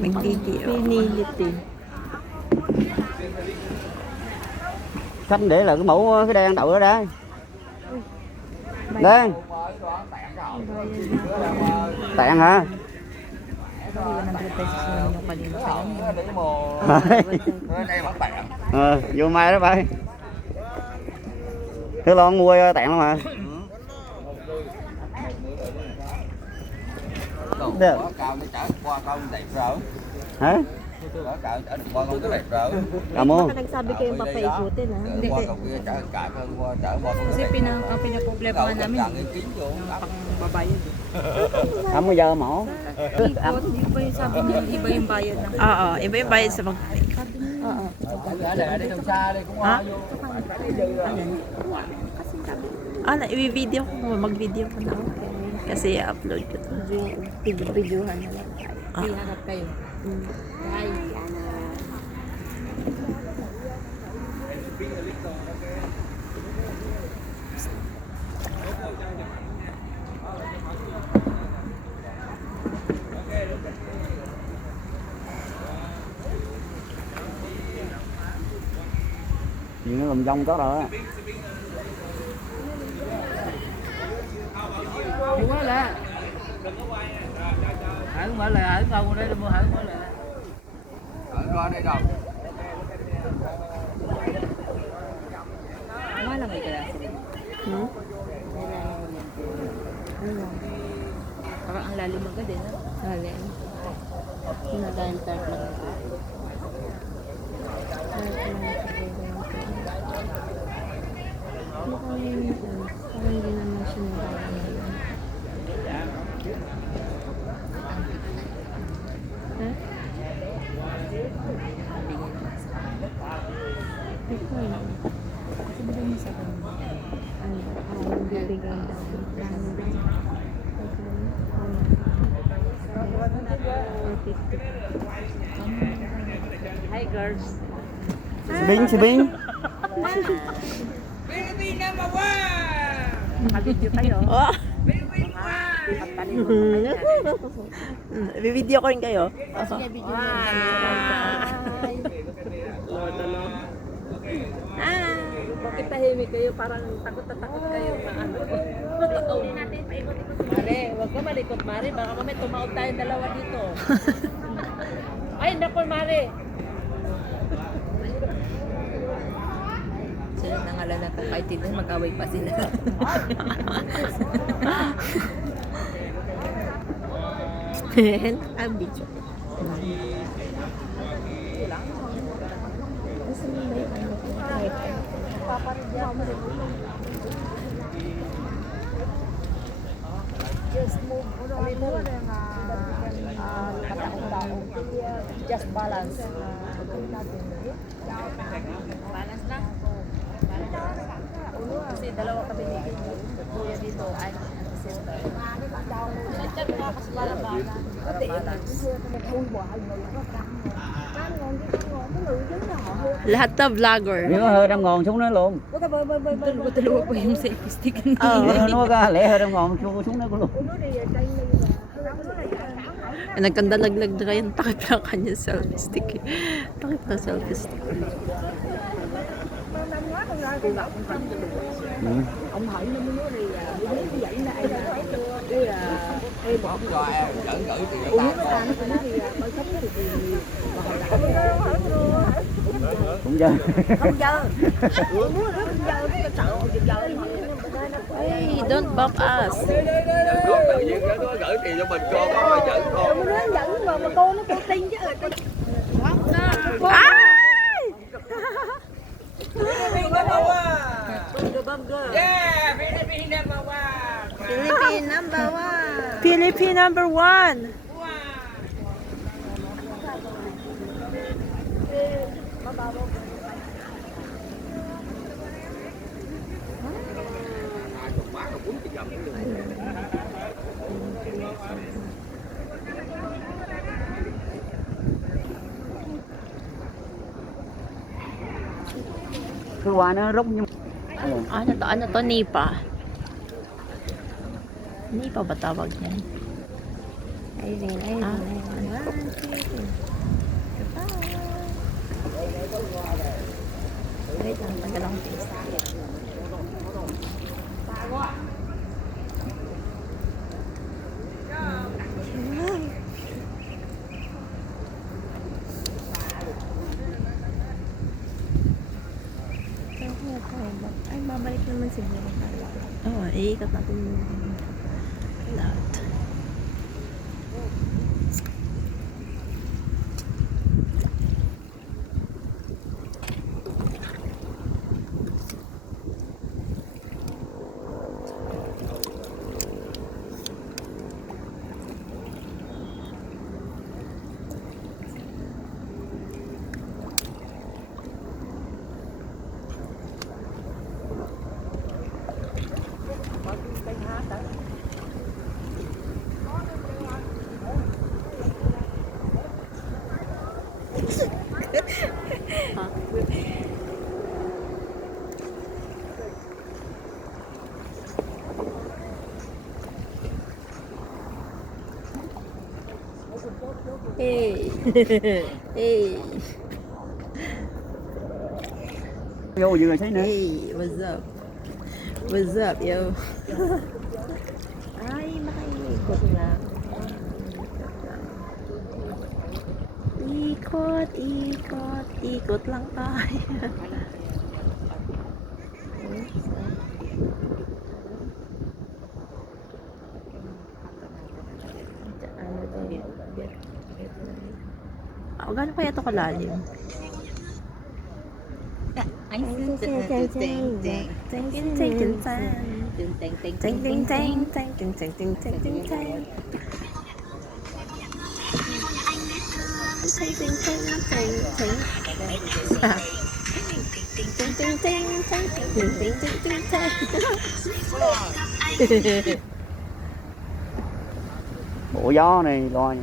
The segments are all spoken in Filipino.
Nagdidiyo. Pinilit eh. Xanh để là cái mẫu cái đen đậu ở đây. Đen. Tẹn hả? 100 pesos naman yung kanina pa yun. Vô mai đó bay. Thế lo mua tẹn lắm hả? Được. Hả? Kamu? Nagsabi kayong papaikutin ha? Hindi. Kasi pinaproblema nga namin. Pangbabayad. Kamu giờ mổ. Di ba yung sabi niya, iba yung bayad ng... Oo, iba yung bayad sa mga... Oo. Ha? I-video ko. Mag-video ko na. Kasi i-upload ko to. Videohan na lang tayo. Ihanap kayo. Ay, Chuyện nó làm dông có rồi á. Mua là. Hãy mở lại, hãy không đây là mua hãy mở lại. Hãy qua đây đâu. Nói là mày kìa. Parang ang lalim agad eh, no? Lalim. Sinadayan tayo lang. Parang hindi naman sinadayan. Ha? Ito eh. Kasi ba yung sa kanila? Ano? Ang bibigyan daw. Hi girls. Si Bing. Mag-video kayo. Oh! Bibideo ko rin kayo. Sige, video mo. Bakit tahimik kayo? Parang takot na takot kayo na ano. Mare, wag ka malikot, Mare. Baka mamaya tumaob tayong dalawa dito. Ay, naku, Mare. Sila nangalala ko kahit hindi mag-away pa sila. Ang video. Just move. Just balance. Balance lang. Kasi dalawa kami ni Kuya dito. Ay, sister. Nandiyan mga kasbala ba? Balance. Lahat na vlogger. Nếu hơi đâm ngòn xuống nó luôn. Dalawa pa yung selfie stick. Nó có lẽ hơi đâm ngòn xuống nó luôn. Nagkandalaglag na kayo. Takip lang kanya selfie stick. Takip lang selfie stick. Ông hỏi nó mới nói thì như vậy là ai là em bỏ cho em gửi thì uống nó ra nó cũng nói thì tôi sống thì Cũng chơi. không chơi uống nó không chơi cái sợ thì chơi Hey, don't bump us. Con tự nhiên nó gửi tiền cho mình con nó dẫn con. nó dẫn mà cô nó cô tin chứ là Yeah, Philippine number one. Philippine number one. Philippine number one. Cái hoa nó rút nhưng Ano to? Nipa. Nipa ba tawag yan? Ayun, ayun, ayun. 1, 2, 3. siguro tayo. Oo, iikot natin lahat. Hey. Hey. Vô vừa rồi thấy nữa. Hey, what's up? What's up, yo? Ay, makaikot lang. Ikot, ikot, ikot lang tayo. Gano'n kaya ito kalalim? Bộ gió này coi.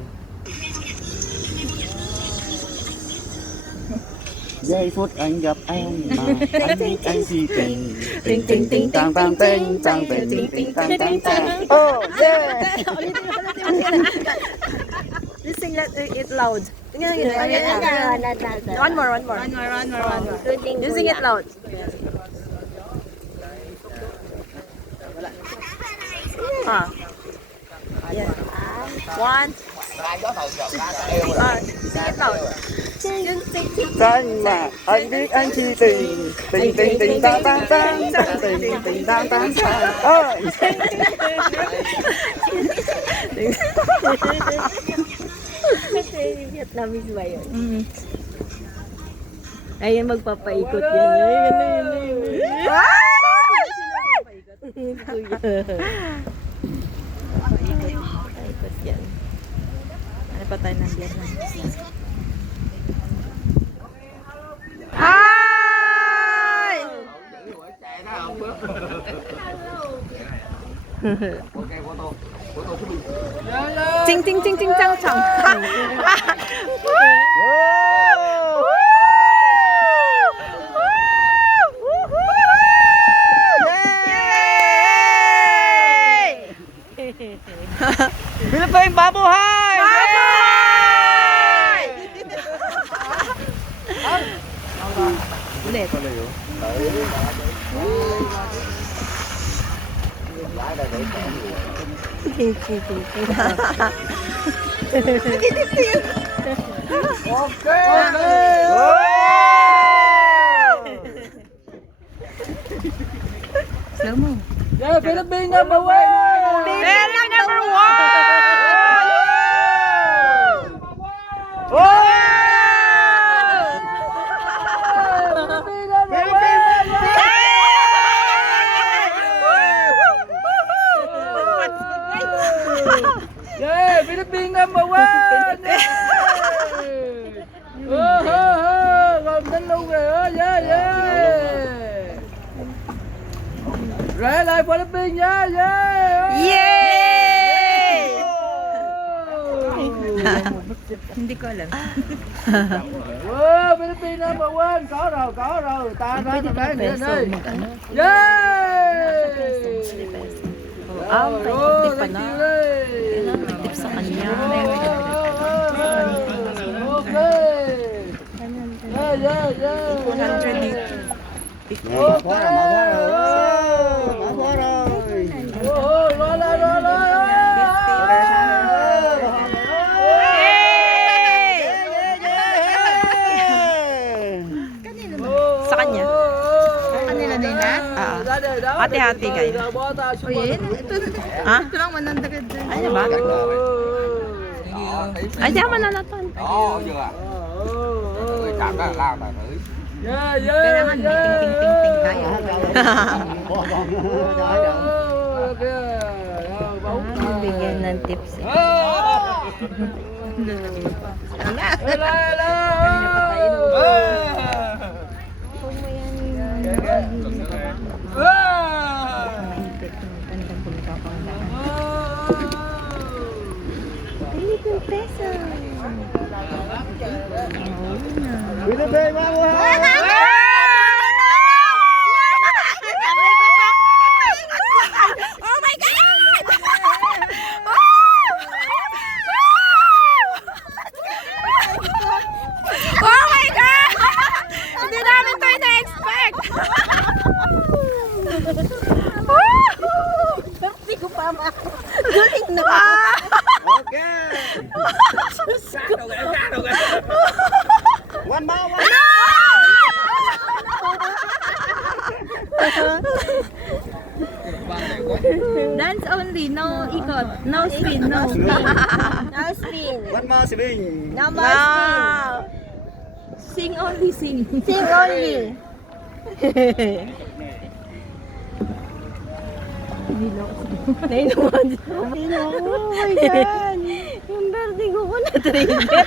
Giây phút anh gặp em mà anh biết anh chỉ tình tình tình tình tang tang tình tang tình tình tình tang tang tang. Oh yeah. Listen it loud. One more. You sing it loud. Yeah. One. Sing it loud. Anh mà anh biết anh chỉ tình tình tình tình tang tang tang tình tình tình tang tang tang. Ôi. Vietnamese ba yun? Ayan, magpapaikot yan. Paikot yan. Ano pa tayo ng Vietnam? Hi! Ching ching ching ching chang chang. Philippines babuhay! Ulit. Slow mo. Yeah, Philippines number one! Philippines number one! Yeah, Philippines number one! Gồm đánh luôn rồi đó, yeah, yeah! Rẽ lại Philippines nha, yeah! Yay! Hindi ko alam. Wow, Philippines number one! Có rồi, ta ra tầm đây, đi đi! Yeah! May tip pa na. May tip sa kanya. Okay! Yeah! 100 dito. Mở khóa rồi. Mở khóa rồi. Lo la! Sa kanya. Kanila na yun, ha? Ah. Dali, daw! Hati-hati kayo. Bó ta xuống Ủa bờ. vậy ito Ha? ito lang 100. Ano ba? Ay, diyan mananatan. Đó chưa à? Người chạm cái lao tài thử. Yeah, Kailangan may ting-ting-ting tayo. Bigyan ng tips. One more, one Dance only, no ikot, no spin, no spin. No spin. One more spin. No more spin. Sing only, sing. Sing only. Nainuwan. Oh my God. Yung vertigo ko na-trigger.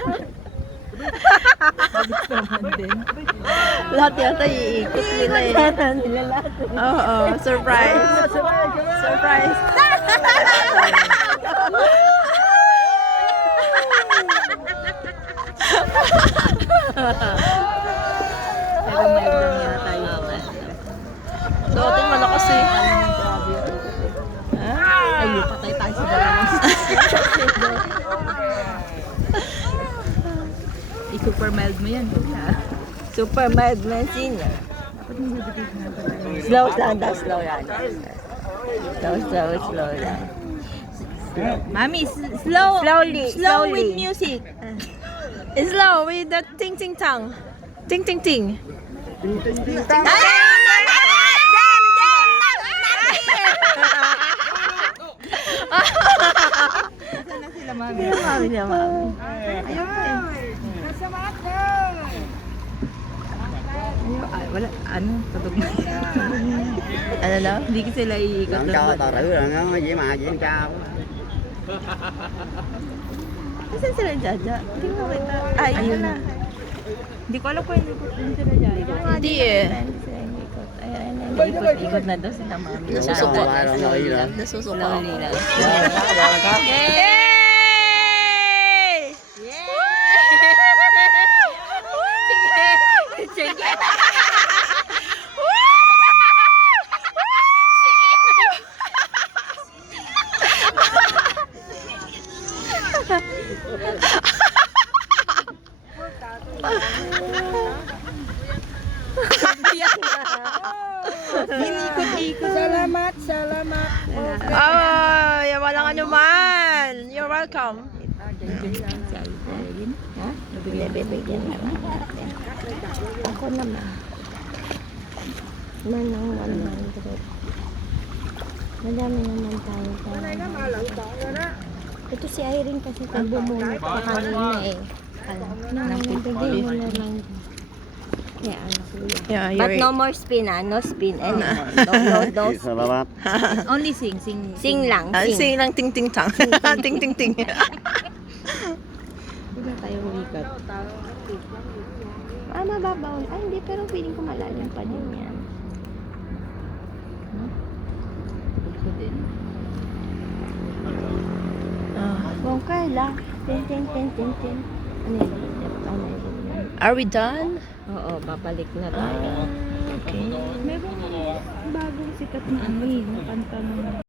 Lahat yata iikot nila eh. Oo, surprise. Surprise. Pero may lang yata yun. So, ating malakas eh. Ay, patay tayo sa dalawang. I-super mild mo yan. Super mild man senior. Slow lang daw, slow lang. Slow lang. Mami, slow. Slowly, Slow slowly. with music. Slow with the ting ting tang. Ting ting ting. Mami. Mami niya, mami. Ay, wala, ano, tutog na. Ano daw? Hindi ko sila iikot Làm doon. cho tao thử là nó vậy mà vậy cao. Saan sila jaja? Tingnan kita. Ay, yun na. Hindi ko alam kung hindi sila dyan. Hindi eh. Ikot na daw sila, mami. Nasusuko. Lại rồi ngồi rồi. Nasusuko. Slowly lang. Yay! Salamat, salamat. Ay, walang ano man. You're welcome. Bibigyan naman natin. Ako naman. Manang 100. Madami naman tayo. Ito si Irene kasi pag bumunot pa kanina eh. Alam, bigay mo na lang. Yeah, ano kuya. Yeah, But you're no more spin ah, no spin anymore. No Salamat. Only sing, sing. Sing lang, Ah, sing. sing lang ting ting tang. Ting ting ting. Wala tayo umikat. Ah, mababaw. Ay, hindi, pero feeling ko malalim pa din yan. Ito din. Kung kala. Tin, tin, tin, tin, tin. Ano yun? Ano yun? Are we done? Oo, babalik na tayo. Okay. Meron bagong sikat na ano eh, kanta ng